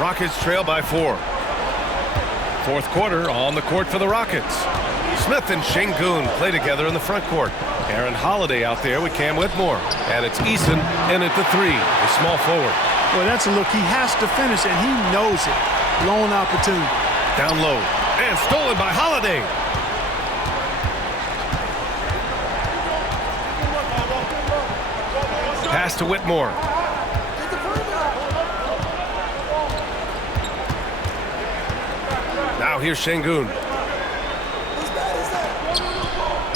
Rockets trail by 4. Fourth quarter on the court for the Rockets. Smith and Şengün play together in the front court. Aaron Holiday out there with Cam Whitmore. And it's Eason in at the 3, the small forward. Well, that's a look. He has to finish, and he knows it. Lone opportunity. Down low. And stolen by Holiday. Pass to Whitmore. Now here's Şengün.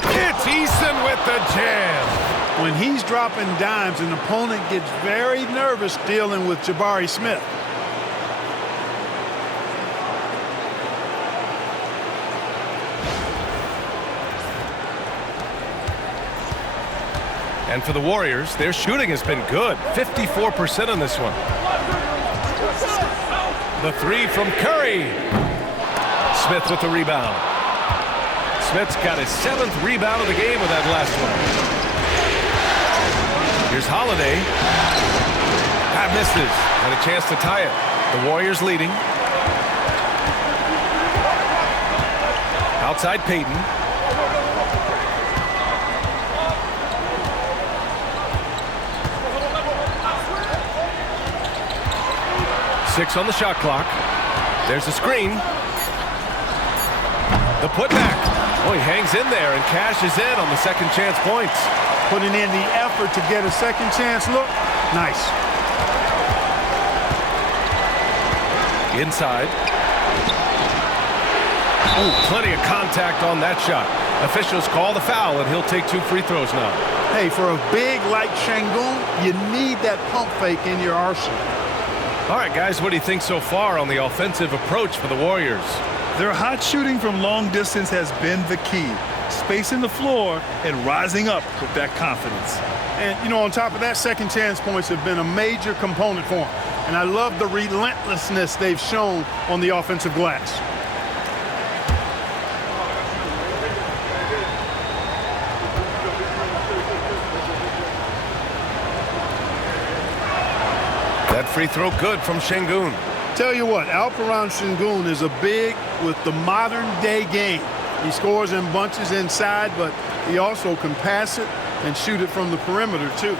It's Eason with the jam. When he's dropping dimes, an opponent gets very nervous dealing with Jabari Smith. And for the Warriors, their shooting has been good. 54% on this one. The 3 from Curry. Smith with the rebound. Smith's got his 7th rebound of the game with that last one. Here's Holiday. That misses. And a chance to tie it. The Warriors leading. Outside Payton. Six on the shot clock. There's a screen. The putback. Oh, he hangs in there and cashes in on the second chance points. Putting in the effort to get a second chance look. Nice. Inside. Oh, plenty of contact on that shot. Officials call the foul, and he'll take 2 free throws now. Hey, for a big like Şengün, you need that pump fake in your arsenal. All right, guys, what do you think so far on the offensive approach for the Warriors? Their hot shooting from long distance has been the key. Spacing the floor and rising up with that confidence. And, you know, on top of that, second chance points have been a major component for them. And I love the relentlessness they've shown on the offensive glass. That free throw good from Şengün. Tell you what, Alperen Şengün is a big with the modern-day game. He scores in bunches inside, but he also can pass it and shoot it from the perimeter, too.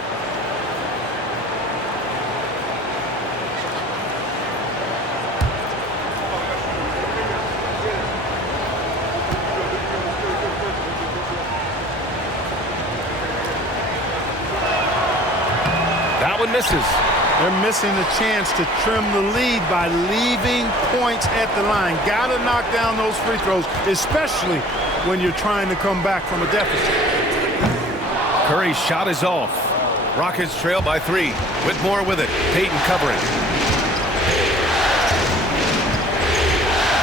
That one misses. They're missing a chance to trim the lead by leaving points at the line. Got to knock down those free throws, especially when you're trying to come back from a deficit. Curry's shot is off. Rockets trail by 3. Whitmore with it. Payton covering.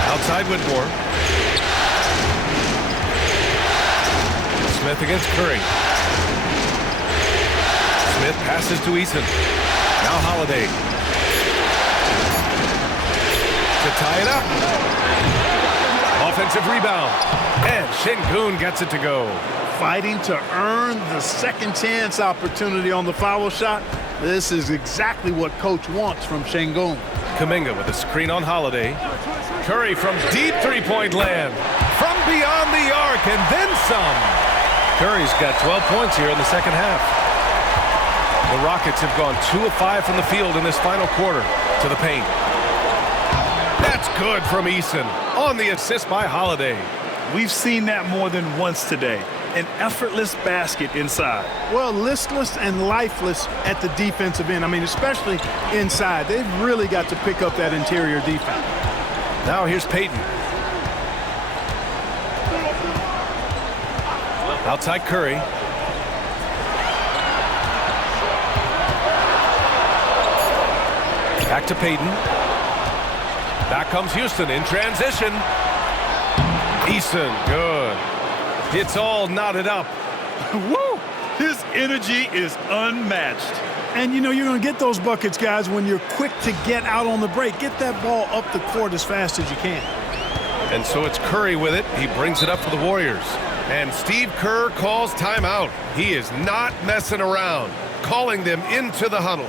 Outside Whitmore. Smith against Curry. Smith passes to Eason. Now Holiday. To tie it up. Offensive rebound. And Şengün gets it to go. Fighting to earn the second chance opportunity on the foul shot. This is exactly what coach wants from Şengün. Kuminga with a screen on Holiday. Curry from deep three-point land. From beyond the arc and then some. Curry's got 12 points here in the second half. The Rockets have gone 2 of 5 from the field in this final quarter to the paint. That's good from Eason on the assist by Holiday. We've seen that more than once today. An effortless basket inside. Well, listless and lifeless at the defensive end. I mean, especially inside. They've really got to pick up that interior defense. Now here's Payton. Outside Curry. Back to Payton. Back comes Houston in transition. Eason, good. It's all knotted up. Woo! His energy is unmatched. And, you know, you're going to get those buckets, guys, when you're quick to get out on the break. Get that ball up the court as fast as you can. And so it's Curry with it. He brings it up for the Warriors. And Steve Kerr calls timeout. He is not messing around, calling them into the huddle.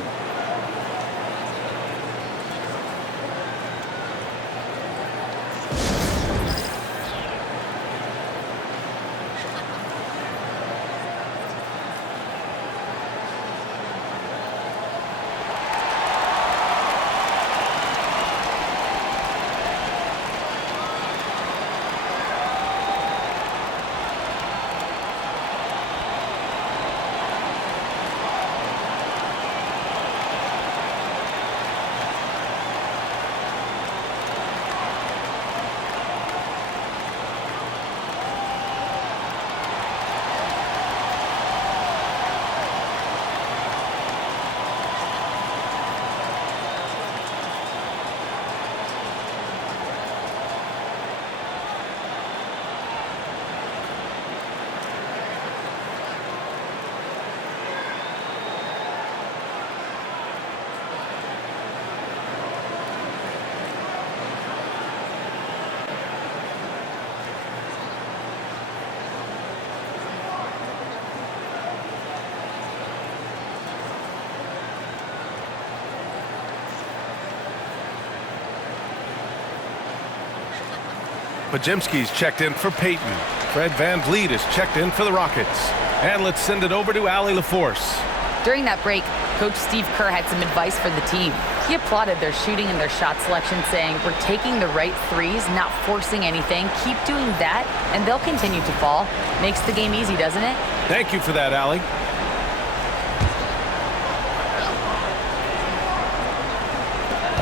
Pajimski's checked in for Peyton. Fred VanVleet is checked in for the Rockets. And let's send it over to Allie LaForce. During that break, Coach Steve Kerr had some advice for the team. He applauded their shooting and their shot selection, saying, "We're taking the right threes, not forcing anything. Keep doing that, and they'll continue to fall." Makes the game easy, doesn't it? Thank you for that, Allie.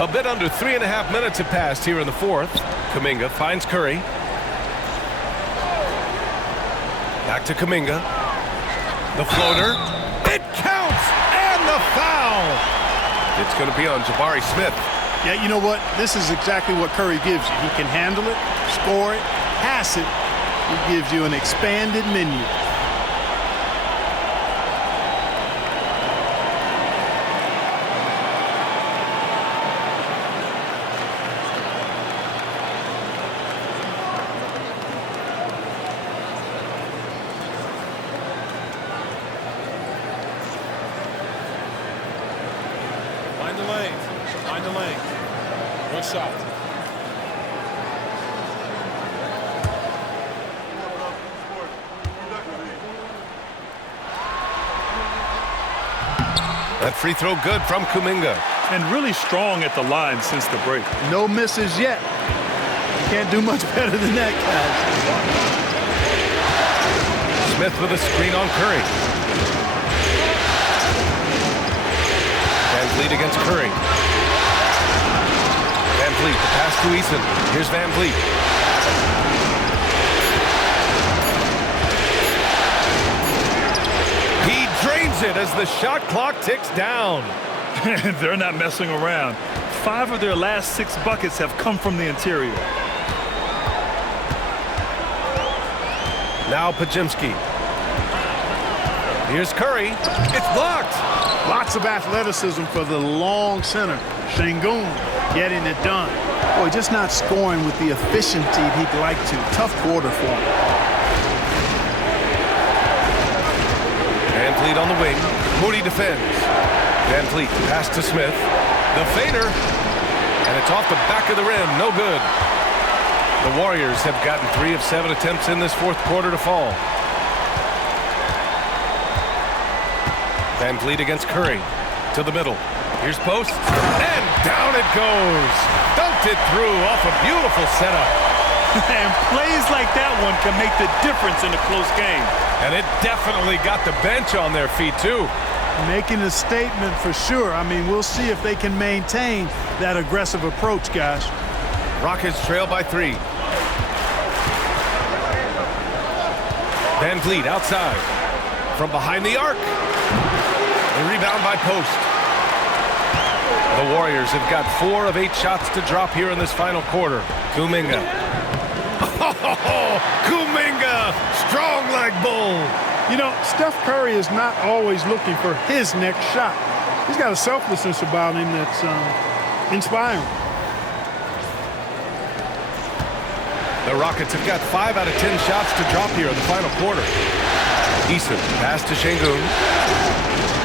A bit under 3.5 minutes have passed here in the fourth. Kuminga finds Curry. Back to Kuminga. The floater. It counts! And the foul! It's going to be on Jabari Smith. Yeah, you know what? This is exactly what Curry gives you. He can handle it, score it, pass it. He gives you an expanded menu. Find the lane. Good shot. That free throw good from Kuminga. And really strong at the line since the break. No misses yet. You can't do much better than that, guys. Smith with a screen on Curry. VanVleet against Curry. VanVleet, the pass to Eason. Here's VanVleet. He drains it as the shot clock ticks down. They're not messing around. 5 of their last 6 buckets have come from the interior. Now Pajimski. Here's Curry. It's blocked. Lots of athleticism for the long center. Şengün getting it done. Boy, just not scoring with the efficiency he'd like to. Tough quarter for him. VanVleet on the wing. Moody defends. VanVleet pass to Smith. The fader. And it's off the back of the rim. No good. The Warriors have gotten 3 of 7 attempts in this fourth quarter to fall. VanVleet against Curry. To the middle. Here's post. And down it goes. Dunked it through off a beautiful setup. And plays like that one can make the difference in a close game. And it definitely got the bench on their feet, too. Making a statement for sure. I mean, we'll see if they can maintain that aggressive approach, guys. Rockets trail by 3. VanVleet outside. From behind the arc. The rebound by Post. The Warriors have got 4 of 8 shots to drop here in this final quarter. Kuminga. Oh, Kuminga! Strong like bull. You know, Steph Curry is not always looking for his next shot. He's got a selflessness about him that's inspiring. The Rockets have got 5 out of 10 shots to drop here in the final quarter. Eason pass to Şengün.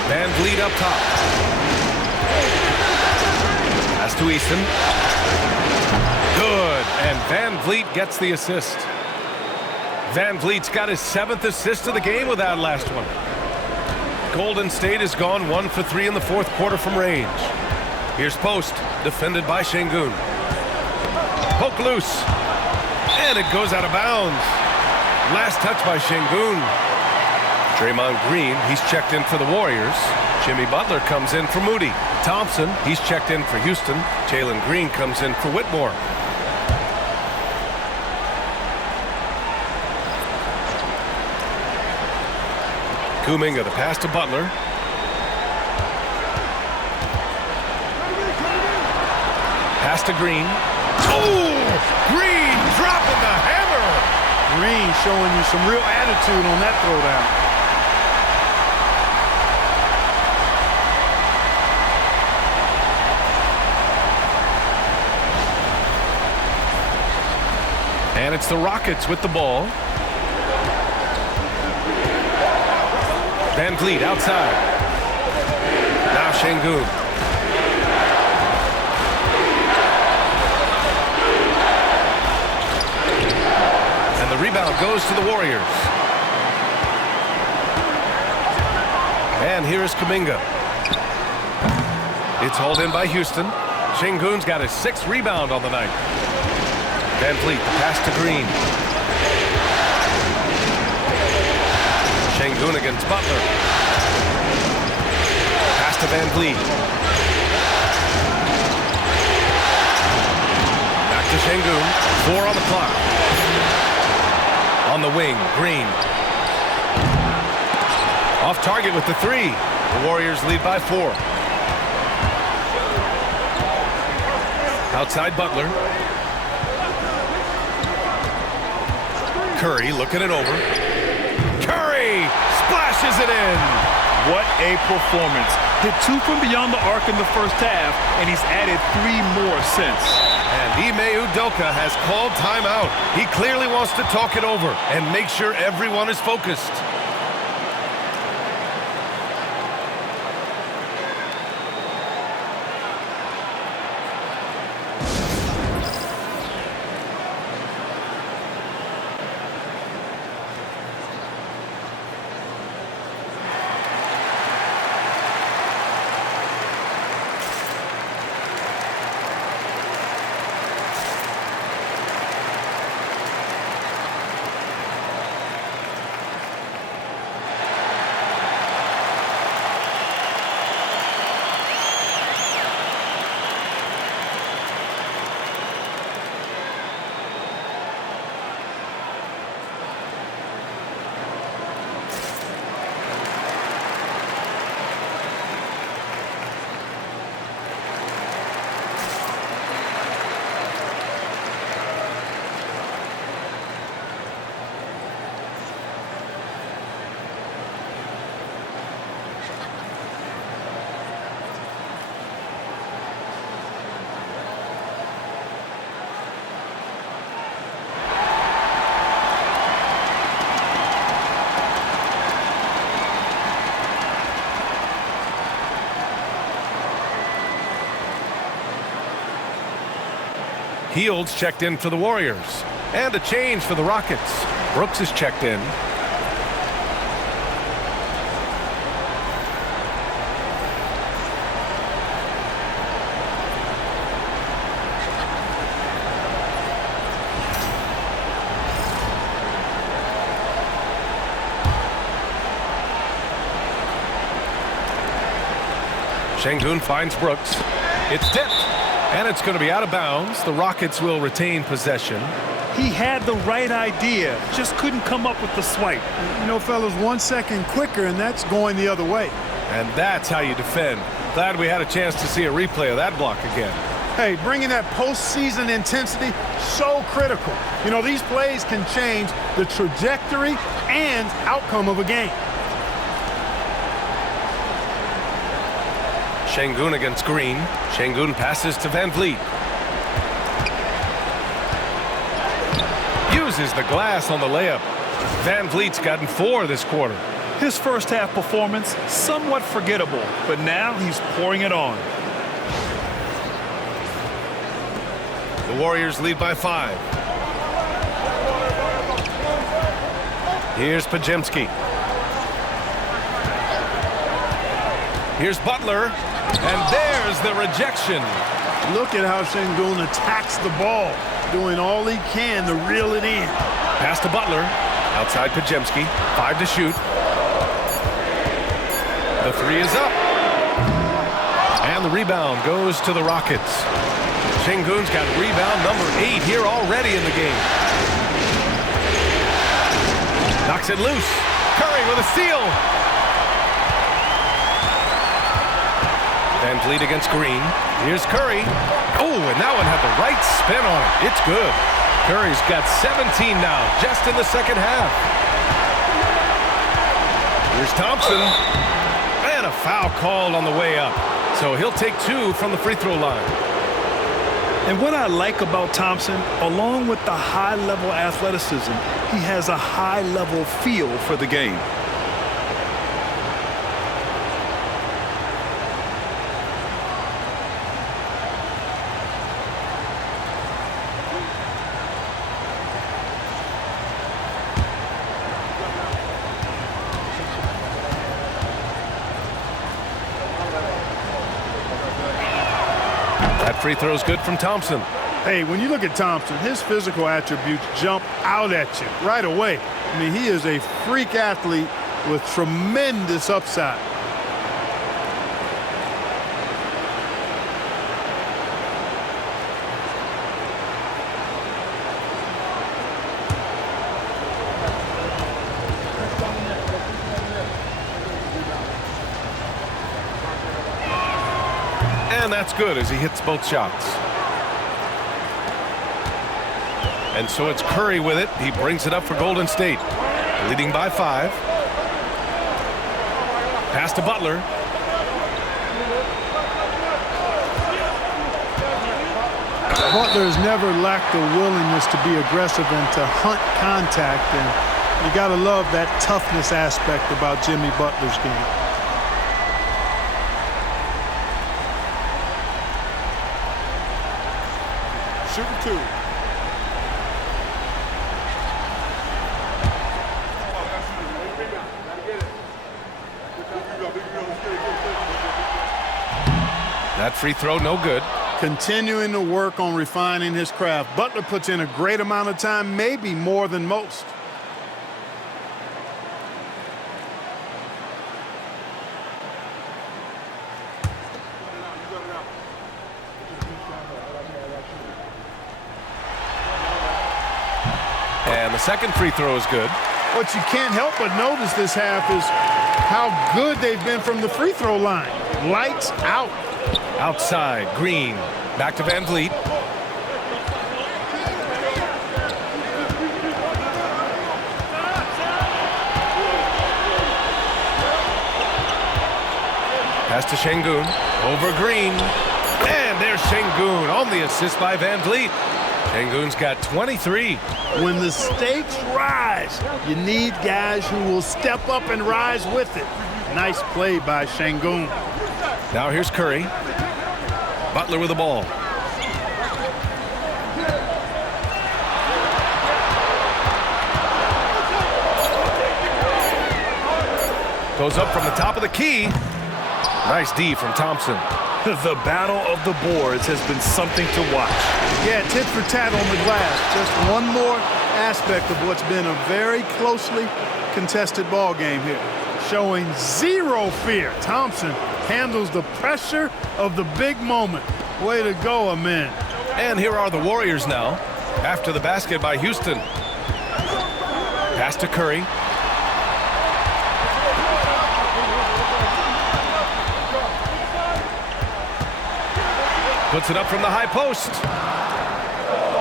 VanVleet up top. Pass to Eason. Good, and VanVleet gets the assist. VanVleet's got his 7th assist of the game with that last one. Golden State has gone 1 for 3 in the fourth quarter from range. Here's Post, defended by Şengün. Poke loose, and it goes out of bounds. Last touch by Şengün. Draymond Green, he's checked in for the Warriors. Jimmy Butler comes in for Moody. Thompson, he's checked in for Houston. Jalen Green comes in for Whitmore. Kuminga, the pass to Butler. Pass to Green. Oh! Green dropping the hammer! Green showing you some real attitude on that throwdown. And it's the Rockets with the ball. VanVleet outside. Now Şengün. goes to the Warriors. And here's Kuminga. It's hauled in by Houston. Şengün's got his 6th rebound on the night. Van Vliet, the pass to Green. Şengün against Butler. Pass to Van Vliet. Back to Şengün. 4 on the clock. On the wing, Green. Off target with the 3. The Warriors lead by 4. Outside Butler. Curry looking it over. Curry splashes it in. What a performance. Hit 2 from beyond the arc in the first half, and he's added 3 more since. And Ime Udoka has called timeout. He clearly wants to talk it over and make sure everyone is focused. Heald's checked in for the Warriors. And a change for the Rockets. Brooks is checked in. Şengün finds Brooks. It's tipped. And it's going to be out of bounds. The Rockets will retain possession. He had the right idea, just couldn't come up with the swipe. You know, fellas, 1 second quicker, and that's going the other way. And that's how you defend. Glad we had a chance to see a replay of that block again. Hey, bringing that postseason intensity, so critical. You know, these plays can change the trajectory and outcome of a game. Şengün against Green. Şengün passes to Van Vliet. Uses the glass on the layup. Van Vliet's gotten 4 this quarter. His first half performance, somewhat forgettable, but now he's pouring it on. The Warriors lead by 5. Here's Podziemski. Here's Butler. And there's the rejection. Look at how Şengün attacks the ball, doing all he can to reel it in. Pass to Butler. Outside Podziemski. 5 to shoot. The 3 is up. And the rebound goes to the Rockets. Şengün's got rebound number 8 here already in the game. Knocks it loose. Curry with a steal. Van Vliet against Green. Here's Curry. Oh, and that one had the right spin on it. It's good. Curry's got 17 now, just in the second half. Here's Thompson. And a foul called on the way up. So he'll take 2 from the free throw line. And what I like about Thompson, along with the high-level athleticism, he has a high-level feel for the game. That free throw is good from Thompson. Hey, when you look at Thompson, his physical attributes jump out at you right away. I mean, he is a freak athlete with tremendous upside. And that's good as he hits both shots. And so it's Curry with it. He brings it up for Golden State, leading by 5. Pass to Butler. Butler has never lacked the willingness to be aggressive and to hunt contact, and you got to love that toughness aspect about Jimmy Butler's game. Shooting 2. That free throw, no good. Continuing to work on refining his craft. Butler puts in a great amount of time, maybe more than most. And the second free throw is good. What you can't help but notice this half is how good they've been from the free throw line. Lights out. Outside, Green. Back to Van Vliet. Pass to Şengün. Over Green. And there's Şengün on the assist by Van Vliet. Şengün's got 23. When the stakes rise, you need guys who will step up and rise with it. Nice play by Şengün. Now here's Curry. Butler with the ball. Goes up from the top of the key. Nice D from Thompson. The battle of the boards has been something to watch. Yeah, tit for tat on the glass. Just one more aspect of what's been a very closely contested ball game here. Showing zero fear. Thompson handles the pressure of the big moment. Way to go, Amin. And here are the Warriors now, after the basket by Houston. Pass to Curry. Puts it up from the high post.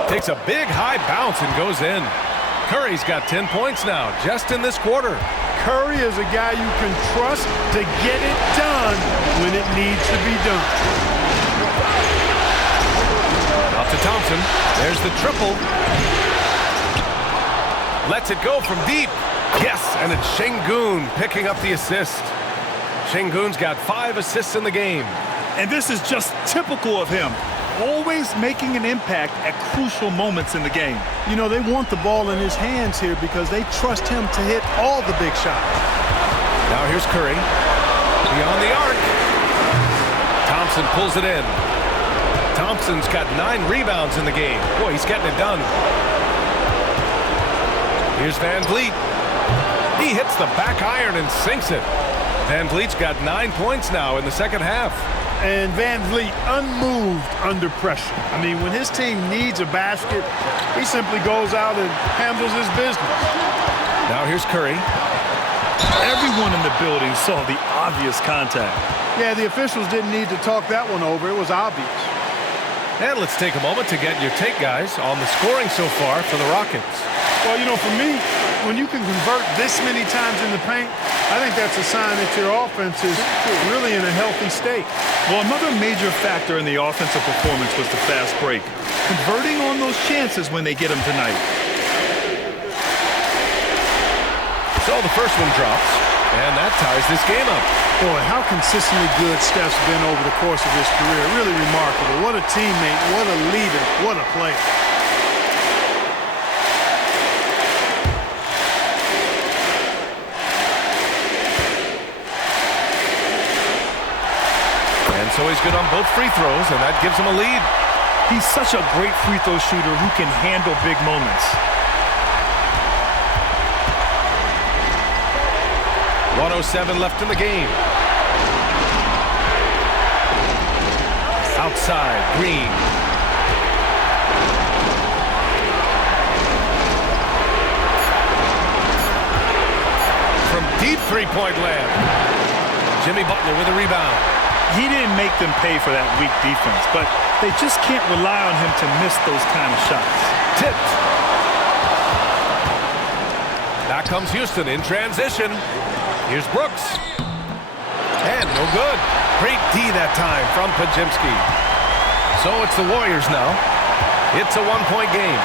Takes a big high bounce and goes in. Curry's got 10 points now, just in this quarter. Curry is a guy you can trust to get it done when it needs to be done. Out to Thompson. There's the triple. Lets it go from deep. Yes, and it's Şengün picking up the assist. Şengün's got 5 assists in the game. And this is just typical of him. Always making an impact at crucial moments in the game. You know, they want the ball in his hands here because they trust him to hit all the big shots. Now here's Curry. Beyond the arc. Thompson pulls it in. Thompson's got 9 rebounds in the game. Boy, he's getting it done. Here's Van Vliet. He hits the back iron and sinks it. Van Vliet's got 9 points now in the second half. And Van Vliet unmoved under pressure. I mean, when his team needs a basket, he simply goes out and handles his business. Now here's Curry. Everyone in the building saw the obvious contact. Yeah, the officials didn't need to talk that one over. It was obvious. And let's take a moment to get your take, guys, on the scoring so far for the Rockets. Well, you know, for me, when you can convert this many times in the paint, I think that's a sign that your offense is really in a healthy state. Well, another major factor in the offensive performance was the fast break. Converting on those chances when they get them tonight. So the first one drops, and that ties this game up. Boy, how consistently good Steph's been over the course of his career. Really remarkable. What a teammate, what a leader, what a player. so he's good on both free throws, and that gives him a lead. He's such a great free throw shooter who can handle big moments. 1:07 left in the game. Outside, Green. From deep three-point land. Jimmy Butler with a rebound. He didn't make them pay for that weak defense, but they just can't rely on him to miss those kind of shots. Tipped. Back comes Houston in transition. Here's Brooks. And no good. Great D that time from Podziemski. So it's the Warriors now. It's a one-point game.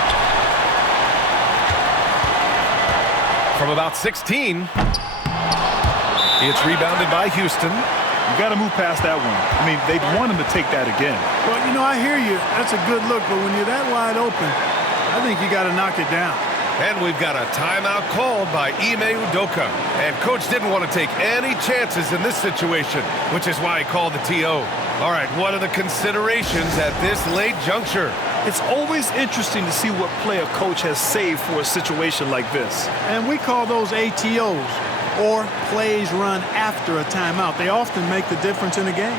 From about 16. It's rebounded by Houston. You got to move past that one. I mean, they'd want him to take that again. Well, you know, I hear you. That's a good look, but when you're that wide open, I think you got to knock it down. And we've got a timeout called by Ime Udoka. And Coach didn't want to take any chances in this situation, which is why he called the TO. All right, what are the considerations at this late juncture? It's always interesting to see what play a coach has saved for a situation like this. And we call those ATOs, or plays run after a timeout. They often make the difference in a game.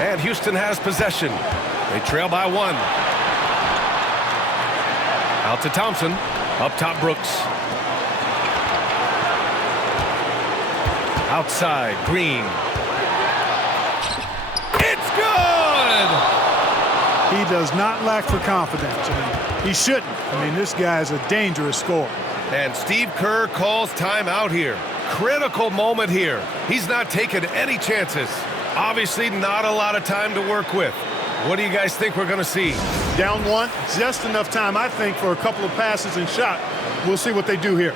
And Houston has possession. They trail by one. Out to Thompson. Up top, Brooks. Outside, Green. It's good! He does not lack for confidence. I mean, he shouldn't. I mean, this guy is a dangerous scorer. And Steve Kerr calls timeout here. Critical moment here. He's not taking any chances. Obviously, not a lot of time to work with. What do you guys think we're going to see? Down one, just enough time, I think, for a couple of passes and shot. We'll see what they do here.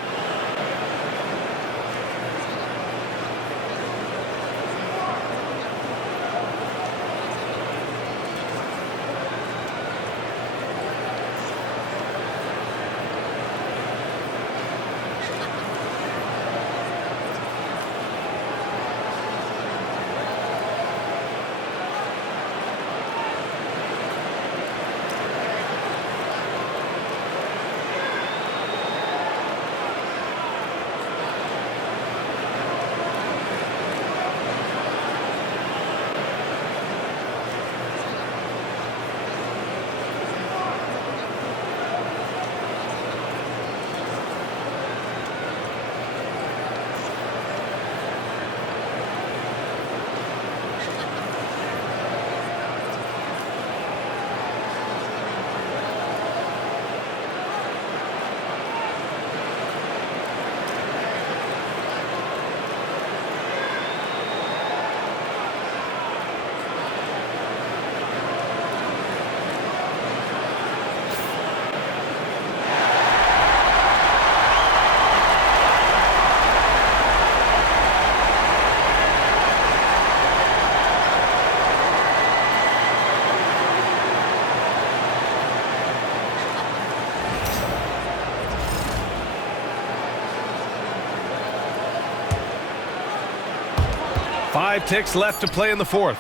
5 ticks left to play in the fourth.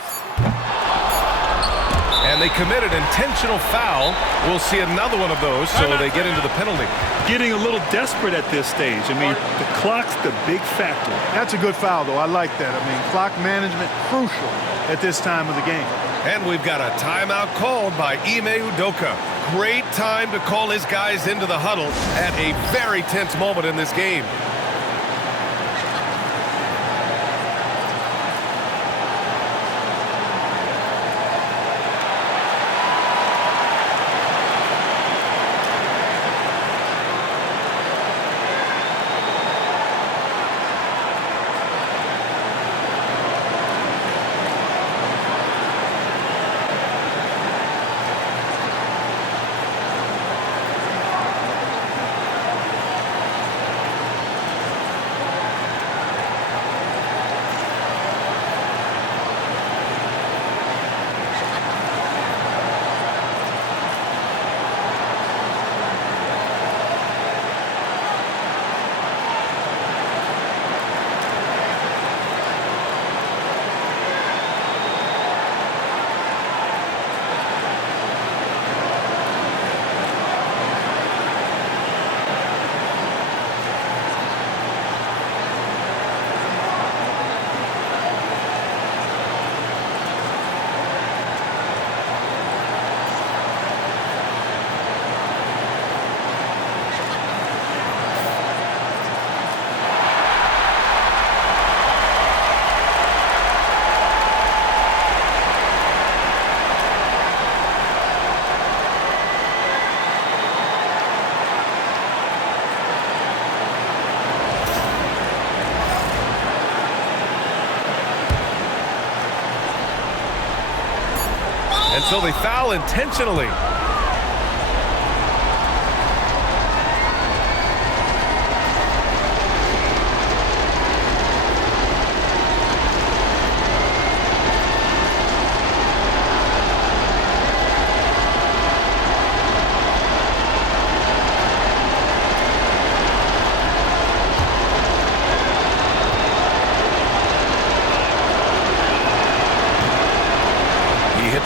And they committed intentional foul. We'll see another one of those, so they get into the penalty. Getting a little desperate at this stage. I mean, the clock's the big factor. That's a good foul, though. I like that. I mean, clock management crucial at this time of the game. And we've got a timeout called by Ime Udoka. Great time to call his guys into the huddle at a very tense moment in this game. And so they foul intentionally.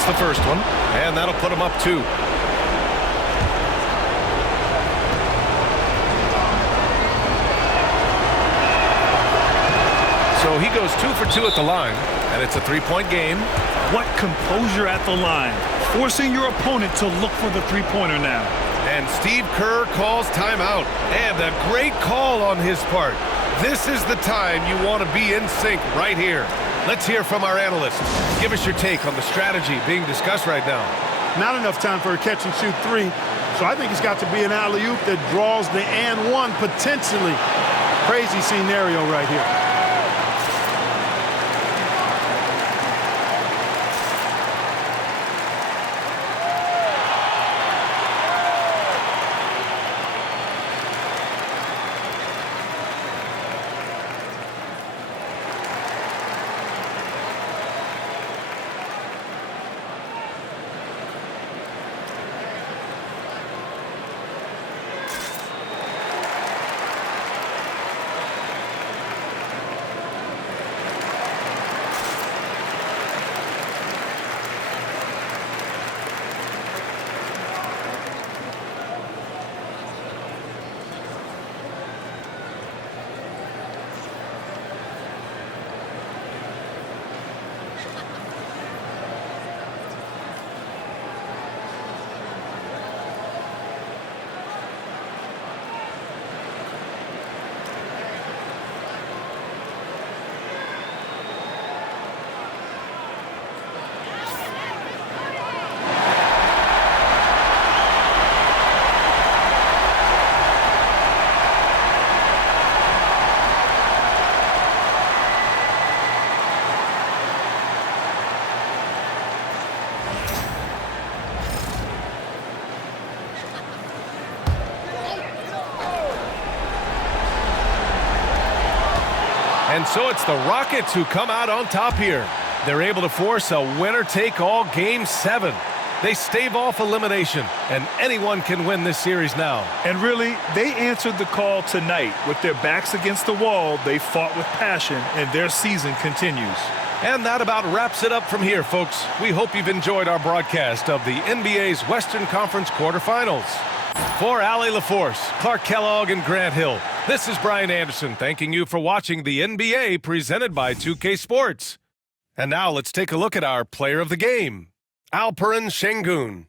The first one, and that'll put him up 2. So he goes 2 for 2 at the line, and it's a 3-point game. What composure at the line, forcing your opponent to look for the three-pointer now. And Steve Kerr calls timeout, and a great call on his part. This is the time you want to be in sync right here. Let's hear from our analyst. Give us your take on the strategy being discussed right now. Not enough time for a catch-and-shoot 3, so I think it's got to be an alley-oop that draws the and one potentially. Crazy scenario right here. And so it's the Rockets who come out on top here. They're able to force a winner-take-all Game 7. They stave off elimination, and anyone can win this series now. And really, they answered the call tonight. With their backs against the wall, they fought with passion, and their season continues. And that about wraps it up from here, folks. We hope you've enjoyed our broadcast of the NBA's Western Conference quarterfinals. For Allie LaForce, Clark Kellogg, and Grant Hill, this is Brian Anderson thanking you for watching the NBA presented by 2K Sports. And now let's take a look at our player of the game, Alperen Şengün.